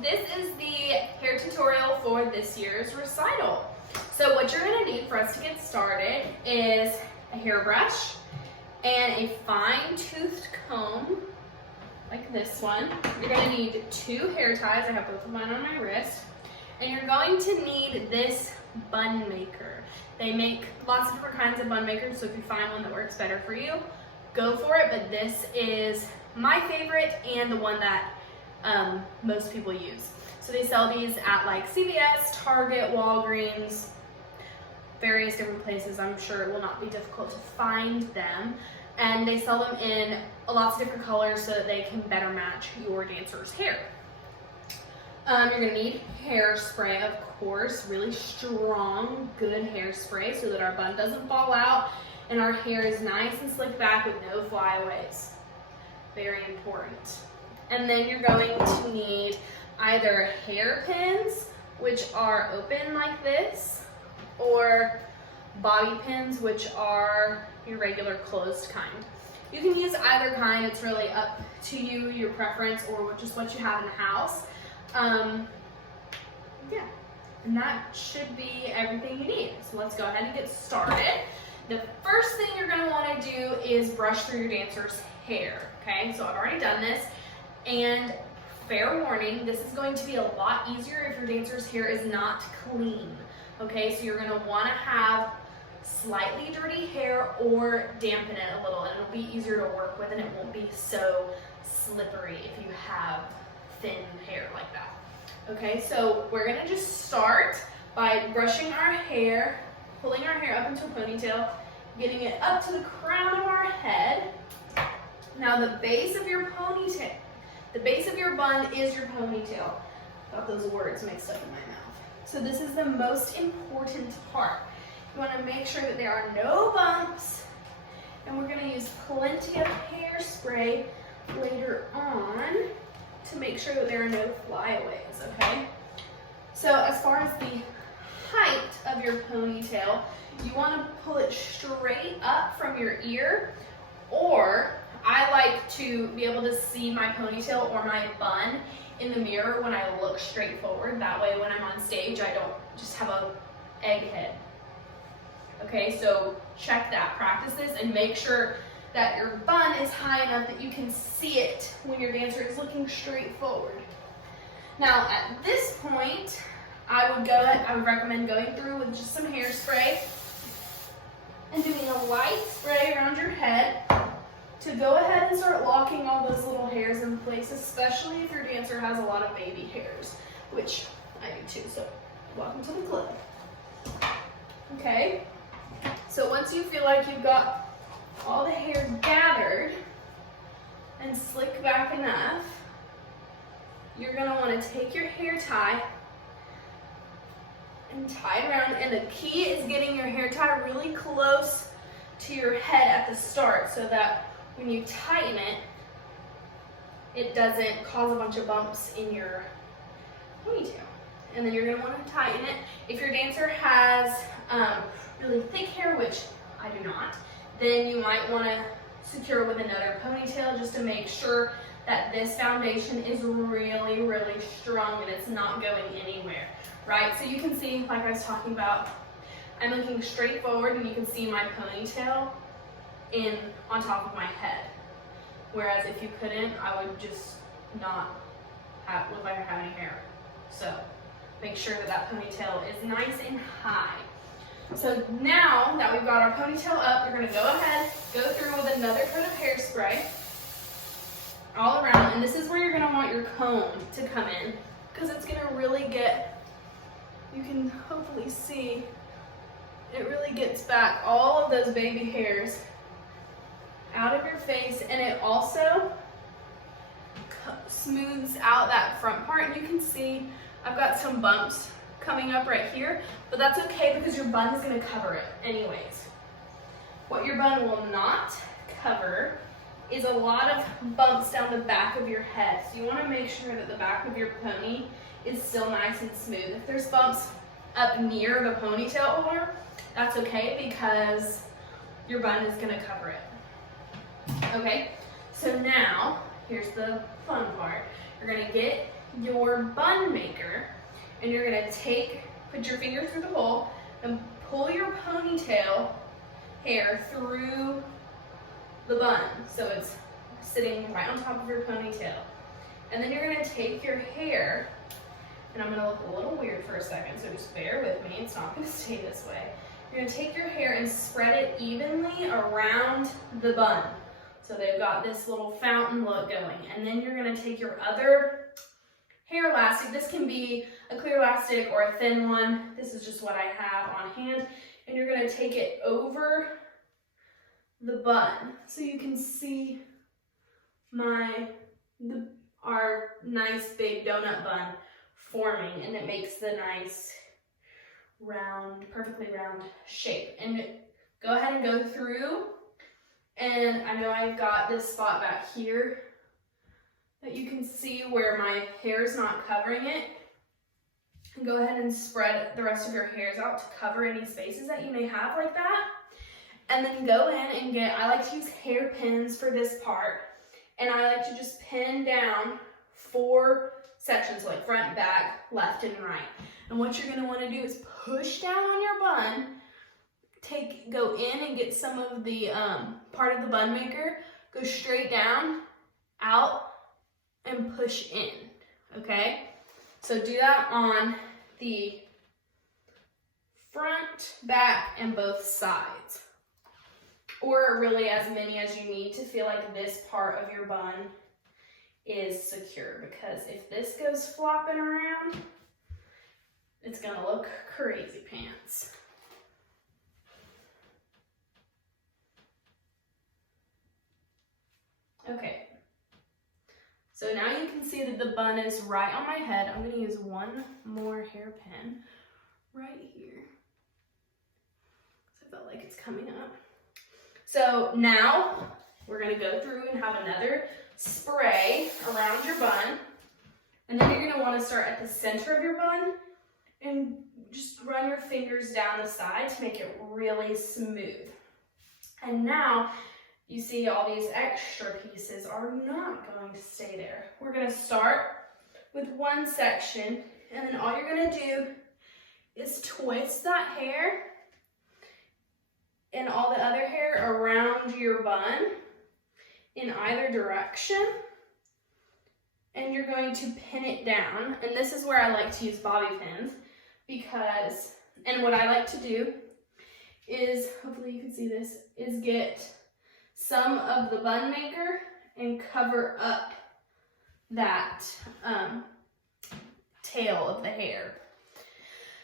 this is the hair tutorial for this year's recital. So what you're going to need for us to get started is a hairbrush and a fine-toothed comb, like this one. You're going to need 2 hair ties. I have both of mine on my wrist. And you're going to need this bun maker. They make lots of different kinds of bun makers, so if you find one that works better for you, go for it. But this is my favorite and the one that most people use. So they sell these at like CVS, Target, Walgreens, various different places. I'm sure it will not be difficult to find them. And they sell them in lots of different colors so that they can better match your dancer's hair. You're gonna need hairspray, of course, really strong, good hairspray so that our bun doesn't fall out and our hair is nice and slicked back with no flyaways. Very important. And then you're going to need either hairpins, which are open like this, or bobby pins, which are your regular closed kind. You can use either kind. It's really up to you, your preference, or just what you have in the house. Yeah, and that should be everything you need. So let's go ahead and get started. The first thing you're going to want to do is brush through your dancer's hair. Okay, so I've already done this, and fair warning, this is going to be a lot easier if your dancer's hair is not clean. Okay, so you're going to want to have slightly dirty hair or dampen it a little, and it'll be easier to work with and it won't be so slippery if you have thin hair like that. Okay, so we're gonna just start by brushing our hair, pulling our hair up into a ponytail, getting it up to the crown of our head. Now the base of your ponytail, the base of your bun is your ponytail. Got those words mixed up in my mouth. So this is the most important part. You wanna make sure that there are no bumps, and we're gonna use plenty of hairspray later on to make sure that there are no flyaways, okay? So as far as the height of your ponytail, you want to pull it straight up from your ear, or I like to be able to see my ponytail or my bun in the mirror when I look straight forward. That way when I'm on stage, I don't just have a egg head. Okay, so check that, practice this, and make sure that your bun is high enough that you can see it when your dancer is looking straight forward. Now at this point, I would recommend going through with just some hairspray and doing a light spray around your head to go ahead and start locking all those little hairs in place, especially if your dancer has a lot of baby hairs, which I do too, so welcome to the club. Okay, so once you feel like you've got all the hair gathered and slick back enough, you're going to want to take your hair tie and tie it around. And the key is getting your hair tie really close to your head at the start so that when you tighten it, it doesn't cause a bunch of bumps in your ponytail. And then you're going to want to tighten it. If your dancer has really thick hair, which I do not, then you might want to secure with another ponytail just to make sure that this foundation is really, really strong and it's not going anywhere, right? So you can see, like I was talking about, I'm looking straight forward and you can see my ponytail on top of my head. Whereas if you couldn't, I would just not look like I have any hair. So make sure that that ponytail is nice and high. So now that we've got our ponytail up, you're going to go ahead, go through with another coat of hairspray all around. And this is where you're going to want your comb to come in, because it's going to really you can hopefully see, it really gets back all of those baby hairs out of your face, and it also smooths out that front part. And you can see I've got some bumps coming up right here, but that's okay because your bun is going to cover it anyways. What your bun will not cover is a lot of bumps down the back of your head. So you want to make sure that the back of your pony is still nice and smooth. If there's bumps up near the ponytail holder, that's okay because your bun is going to cover it. Okay, so now here's the fun part. You're going to get your bun maker and you're gonna put your finger through the hole and pull your ponytail hair through the bun. So it's sitting right on top of your ponytail. And then you're gonna take your hair, and I'm gonna look a little weird for a second, so just bear with me, it's not gonna stay this way. You're gonna take your hair and spread it evenly around the bun. So they've got this little fountain look going. And then you're gonna take your other hair elastic. This can be a clear elastic or a thin one. This is just what I have on hand. And you're gonna take it over the bun. So you can see our nice big donut bun forming, and it makes the nice round, perfectly round shape. And go ahead and go through, and I know I've got this spot back here that you can see where my hair is not covering it. And go ahead and spread the rest of your hairs out to cover any spaces that you may have like that. And then go in and I like to use hairpins for this part. And I like to just pin down 4 sections, like front, back, left, and right. And what you're gonna wanna do is push down on your bun, go in and get some of the part of the bun maker, go straight down, out, and push in, okay? So do that on the front, back, and both sides. Or really as many as you need to feel like this part of your bun is secure, because if this goes flopping around, it's gonna look crazy pants. Okay, so now you can see that the bun is right on my head. I'm gonna use one more hairpin right here. So I felt like it's coming up. So now we're gonna go through and have another spray around your bun. And then you're gonna wanna start at the center of your bun and just run your fingers down the side to make it really smooth. And now you see all these extra pieces are not going to stay there. We're gonna start with one section, and then all you're gonna do is twist that hair and all the other hair around your bun in either direction, and you're going to pin it down. And this is where I like to use bobby pins, because, and what I like to do is, hopefully you can see this, is get some of the bun maker and cover up that tail of the hair.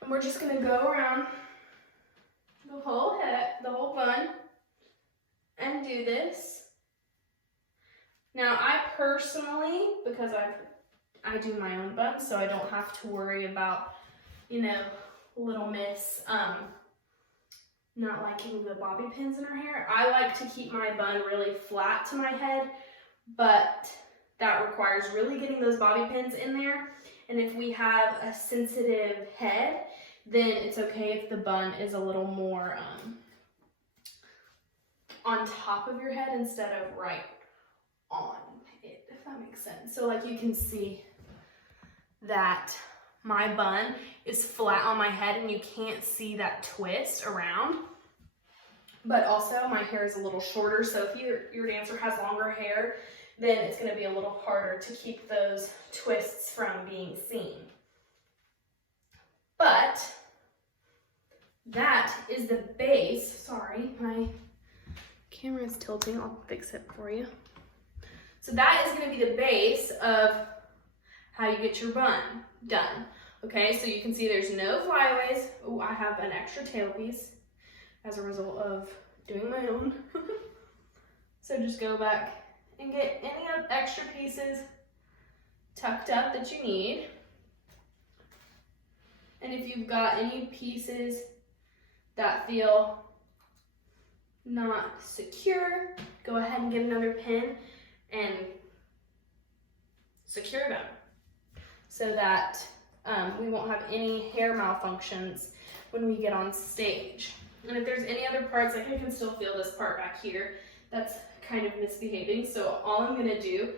And we're just gonna go around the whole head, the whole bun, and do this. Now I personally, because I do my own bun, so I don't have to worry about, you know, little miss not liking the bobby pins in her hair. I like to keep my bun really flat to my head, but that requires really getting those bobby pins in there. And if we have a sensitive head, then it's okay if the bun is a little more on top of your head instead of right on it, if that makes sense. So like you can see that my bun is flat on my head and you can't see that twist around. But also my hair is a little shorter, so if your dancer has longer hair, then it's gonna be a little harder to keep those twists from being seen. But that is the base. Sorry, my camera is tilting. I'll fix it for you. So that is gonna be the base of how you get your bun done. Okay, so you can see there's no flyaways. Oh, I have an extra tail piece as a result of doing my own. So just go back and get any extra pieces tucked up that you need. And if you've got any pieces that feel not secure, go ahead and get another pin and secure them so that we won't have any hair malfunctions when we get on stage. And if there's any other parts, like I can still feel this part back here that's kind of misbehaving. So all I'm gonna do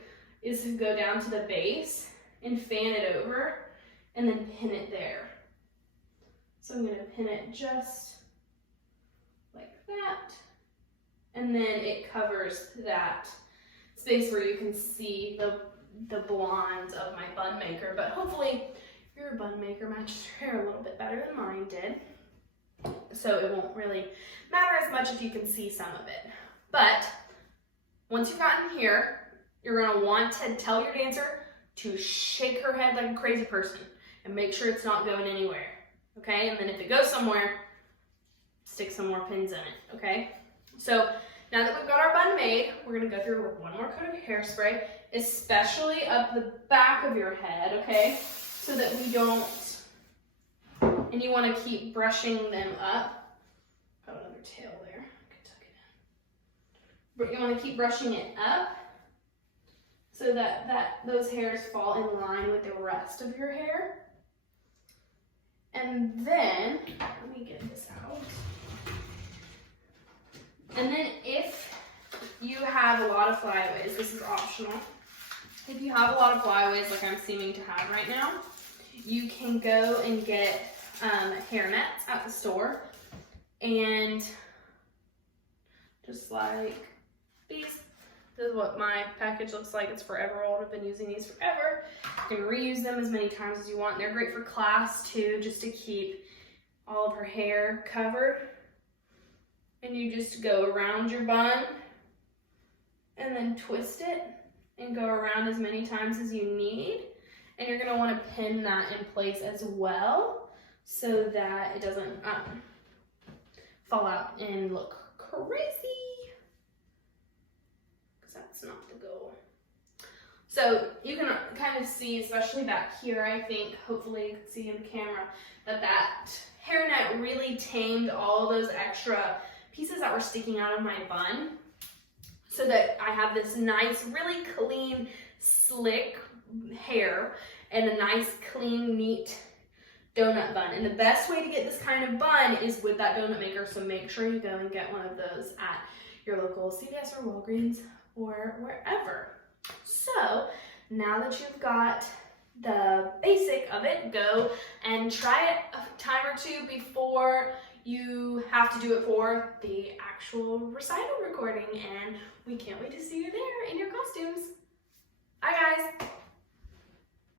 is go down to the base and fan it over and then pin it there. So I'm gonna pin it just like that. And then it covers that space where you can see the blondes of my bun maker. But hopefully your bun maker matches your hair a little bit better than mine did. So it won't really matter as much if you can see some of it. But once you've gotten here, you're gonna want to tell your dancer to shake her head like a crazy person and make sure it's not going anywhere, okay? And then if it goes somewhere, stick some more pins in it, okay? So now that we've got our bun made, we're gonna go through with one more coat of hairspray, especially up the back of your head, okay? So that we don't, and you wanna keep brushing them up. Oh, another tail there, I could tuck it in. But you wanna keep brushing it up so that those hairs fall in line with the rest of your hair. And then, let me get this out. And then if you have a lot of flyaways, this is optional. If you have a lot of flyaways like I'm seeming to have right now, you can go and get hair nets at the store. And just like these, this is what my package looks like. It's forever old. I've been using these forever. You can reuse them as many times as you want. They're great for class too, just to keep all of her hair covered. And you just go around your bun and then twist it and go around as many times as you need. And you're gonna wanna pin that in place as well so that it doesn't fall out and look crazy. Because that's not the goal. So you can kind of see, especially back here, I think, hopefully you can see in the camera, that hairnet really tamed all those extra pieces that were sticking out of my bun, so that I have this nice, really clean, slick hair and a nice, clean, neat donut bun. And the best way to get this kind of bun is with that donut maker, so make sure you go and get one of those at your local CVS or Walgreens or wherever. So now that you've got the basic of it, go and try it a time or two before you have to do it for the actual recital recording, and we can't wait to see you there in your costumes. Bye guys!